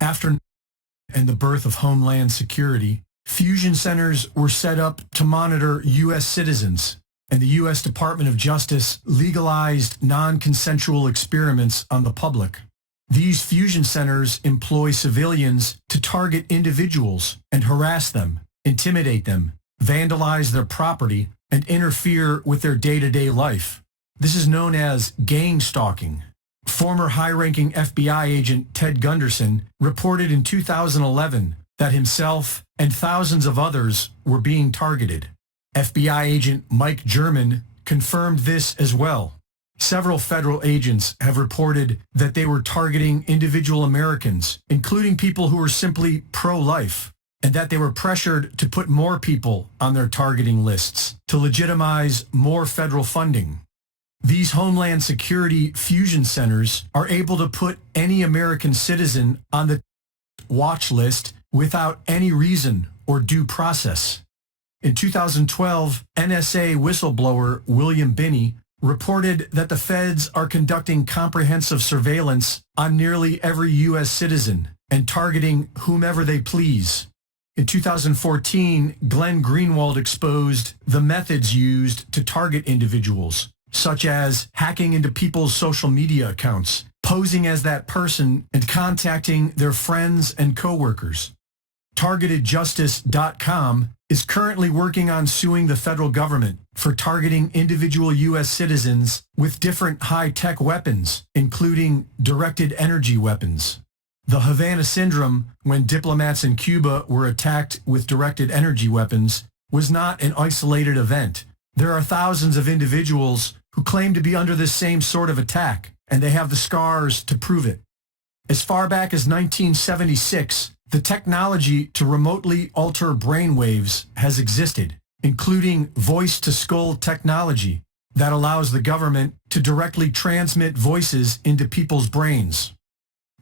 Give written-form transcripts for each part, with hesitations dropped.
After and the birth of Homeland Security, fusion centers were set up to monitor U.S. citizens, and the U.S. Department of Justice legalized non-consensual experiments on the public. These fusion centers employ civilians to target individuals and harass them, intimidate them, vandalize their property, and interfere with their day-to-day life. This is known as gang stalking. Former high-ranking FBI agent Ted Gunderson reported in 2011 that himself and thousands of others were being targeted. FBI agent Mike German confirmed this as well. Several federal agents have reported that they were targeting individual Americans, including people who were simply pro-life, and that they were pressured to put more people on their targeting lists to legitimize more federal funding. These Homeland Security fusion centers are able to put any American citizen on the watch list without any reason or due process. In 2012, NSA whistleblower William Binney reported that the feds are conducting comprehensive surveillance on nearly every U.S. citizen and targeting whomever they please. In 2014, Glenn Greenwald exposed the methods used to target individuals, such as hacking into people's social media accounts, posing as that person, and contacting their friends and coworkers. TargetedJustice.com is currently working on suing the federal government for targeting individual U.S. citizens with different high-tech weapons, including directed energy weapons. The Havana Syndrome, when diplomats in Cuba were attacked with directed energy weapons, was not an isolated event. There are thousands of individuals who claim to be under this same sort of attack, and they have the scars to prove it. As far back as 1976, the technology to remotely alter brainwaves has existed, including voice-to-skull technology that allows the government to directly transmit voices into people's brains.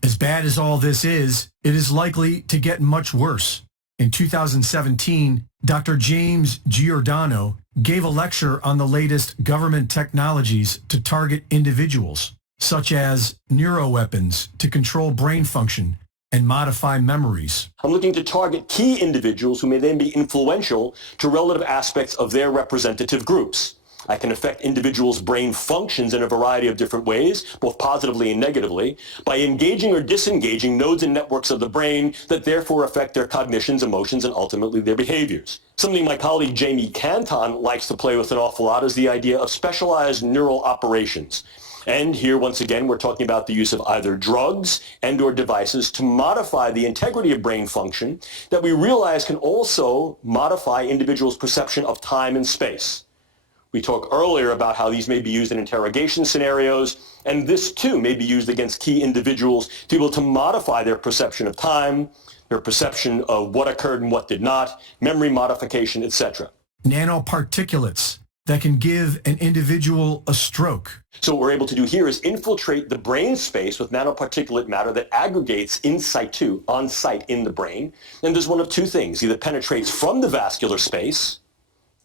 As bad as all this is, it is likely to get much worse. In 2017, Dr. James Giordano gave a lecture on the latest government technologies to target individuals, such as neuroweapons to control brain function and modify memories. I'm looking to target key individuals who may then be influential to relative aspects of their representative groups. I can affect individuals' brain functions in a variety of different ways, both positively and negatively, by engaging or disengaging nodes and networks of the brain that therefore affect their cognitions, emotions, and ultimately their behaviors. Something my colleague Jamie Canton likes to play with an awful lot is the idea of specialized neural operations. And here, once again, we're talking about the use of either drugs and or devices to modify the integrity of brain function that we realize can also modify individuals' perception of time and space. We talked earlier about how these may be used in interrogation scenarios, and this too may be used against key individuals to be able to modify their perception of time, their perception of what occurred and what did not, memory modification, etc. Nanoparticulates that can give an individual a stroke. So what we're able to do here is infiltrate the brain space with nanoparticulate matter that aggregates in situ, on site in the brain. And does one of two things: either penetrates from the vascular space,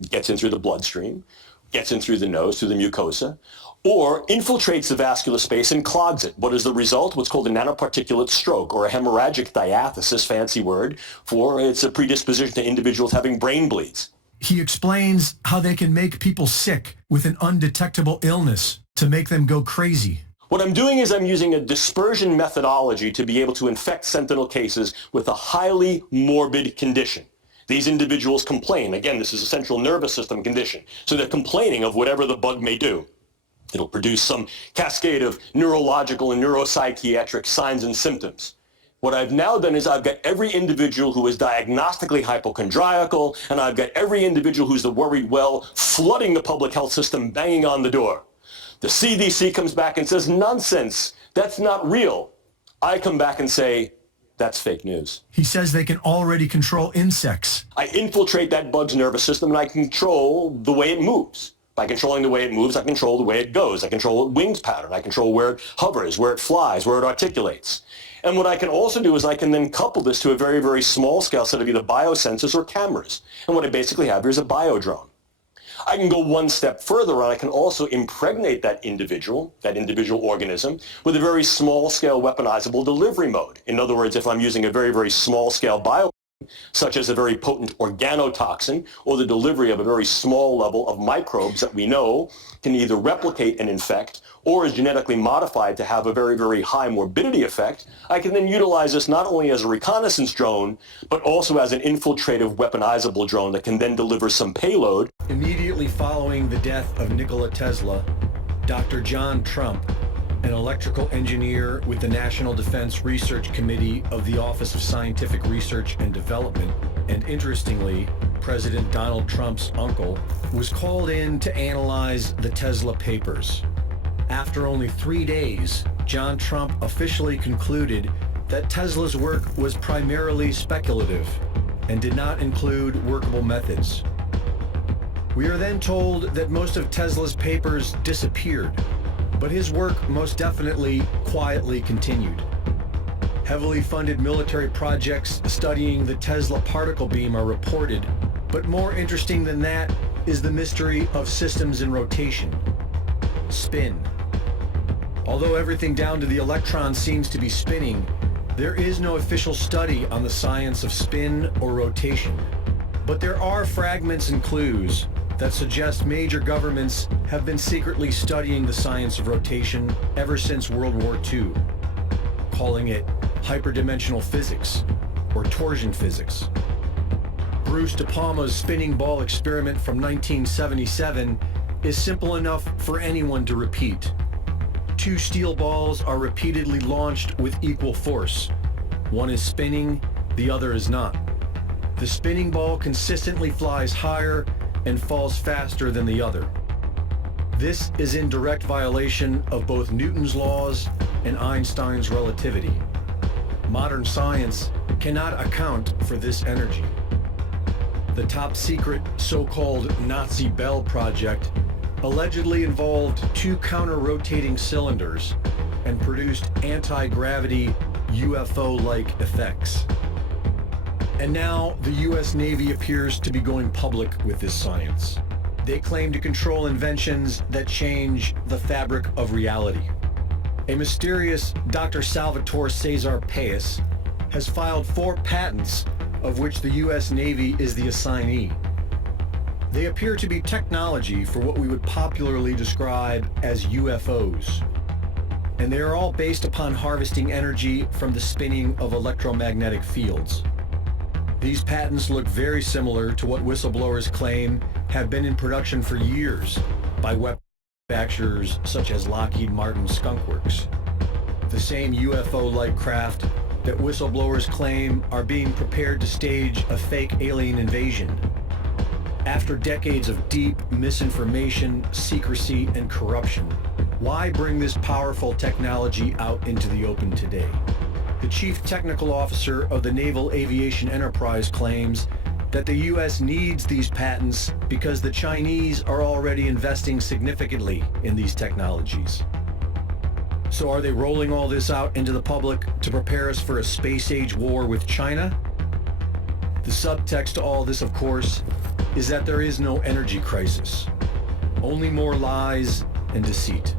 gets in through the bloodstream, gets in through the nose, through the mucosa, or infiltrates the vascular space and clogs it. What is the result? What's called a nanoparticulate stroke, or a hemorrhagic diathesis, fancy word, for it's a predisposition to individuals having brain bleeds. He explains how they can make people sick with an undetectable illness to make them go crazy. What I'm doing is I'm using a dispersion methodology to be able to infect sentinel cases with a highly morbid condition. These individuals complain. Again, this is a central nervous system condition. So they're complaining of whatever the bug may do. It'll produce some cascade of neurological and neuropsychiatric signs and symptoms. What I've now done is I've got every individual who is diagnostically hypochondriacal, and I've got every individual who's the worried well flooding the public health system, banging on the door. The CDC comes back and says, nonsense, that's not real. I come back and say, that's fake news. He says they can already control insects. I infiltrate that bug's nervous system and I control the way it moves. By controlling the way it moves, I control the way it goes. I control its wings pattern. I control where it hovers, where it flies, where it articulates. And what I can also do is I can then couple this to a very, very small scale set of either biosensors or cameras. And what I basically have here is a biodrone. I can go one step further, and I can also impregnate that individual organism, with a very small-scale weaponizable delivery mode. In other words, if I'm using a very, very small-scale bio, such as a very potent organotoxin, or the delivery of a very small level of microbes that we know can either replicate and infect, or is genetically modified to have a very, very high morbidity effect, I can then utilize this not only as a reconnaissance drone, but also as an infiltrative weaponizable drone that can then deliver some payload. Immediately following the death of Nikola Tesla, Dr. John Trump, an electrical engineer with the National Defense Research Committee of the Office of Scientific Research and Development, and interestingly, President Donald Trump's uncle, was called in to analyze the Tesla papers. After only 3 days, John Trump officially concluded that Tesla's work was primarily speculative and did not include workable methods. We are then told that most of Tesla's papers disappeared, but his work most definitely quietly continued. Heavily funded military projects studying the Tesla particle beam are reported, but more interesting than that is the mystery of systems in rotation. Spin. Although everything down to the electron seems to be spinning, there is no official study on the science of spin or rotation. But there are fragments and clues that suggest major governments have been secretly studying the science of rotation ever since World War II, calling it hyperdimensional physics or torsion physics. Bruce De Palma's spinning ball experiment from 1977 is simple enough for anyone to repeat. 2 steel balls are repeatedly launched with equal force. One is spinning, the other is not. The spinning ball consistently flies higher and falls faster than the other. This is in direct violation of both Newton's laws and Einstein's relativity. Modern science cannot account for this energy. The top secret so-called Nazi Bell project allegedly involved 2 counter-rotating cylinders and produced anti-gravity UFO-like effects. And now the US Navy appears to be going public with this science. They claim to control inventions that change the fabric of reality. A mysterious Dr. Salvatore Cesar Paes has filed 4 patents, of which the US Navy is the assignee. They appear to be technology for what we would popularly describe as UFOs. And they are all based upon harvesting energy from the spinning of electromagnetic fields. These patents look very similar to what whistleblowers claim have been in production for years by weapon manufacturers such as Lockheed Martin Skunk Works. The same UFO-like craft that whistleblowers claim are being prepared to stage a fake alien invasion. After decades of deep misinformation, secrecy, and corruption, why bring this powerful technology out into the open today? The Chief Technical Officer of the Naval Aviation Enterprise claims that the U.S. needs these patents because the Chinese are already investing significantly in these technologies. So are they rolling all this out into the public to prepare us for a space-age war with China? The subtext to all this, of course, is that there is no energy crisis, only more lies and deceit.